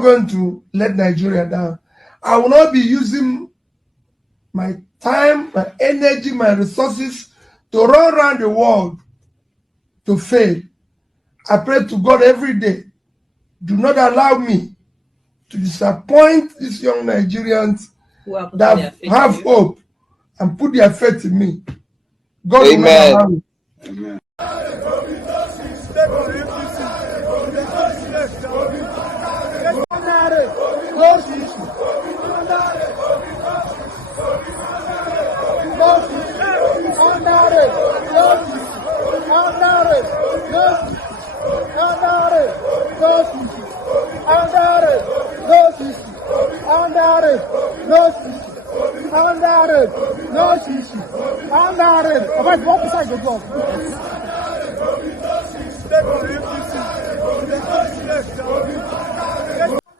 going to let Nigeria down. I will not be using my time, my energy, my resources to run around the world to fail. I pray to God every day, do not allow me to disappoint these young Nigerians that have hope and put their faith in me. God will not allow it. Amen.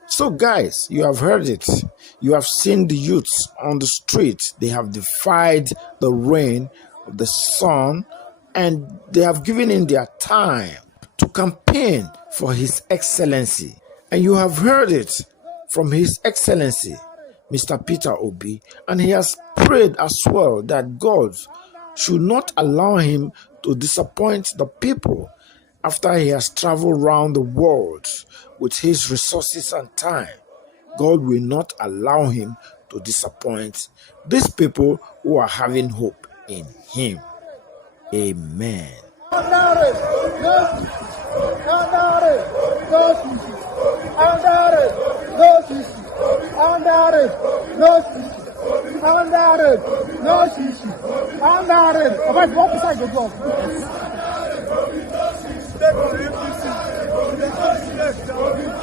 So guys, you have heard it. You have seen the youths on the street. They have defied the rain, the sun, and they have given in their time to campaign for His Excellency. And you have heard it from His Excellency, Mr. Peter Obi, and he has prayed as well that God should not allow him to disappoint the people after he has traveled around the world with his resources and time. God will not allow him to disappoint these people who are having hope in him. Amen. No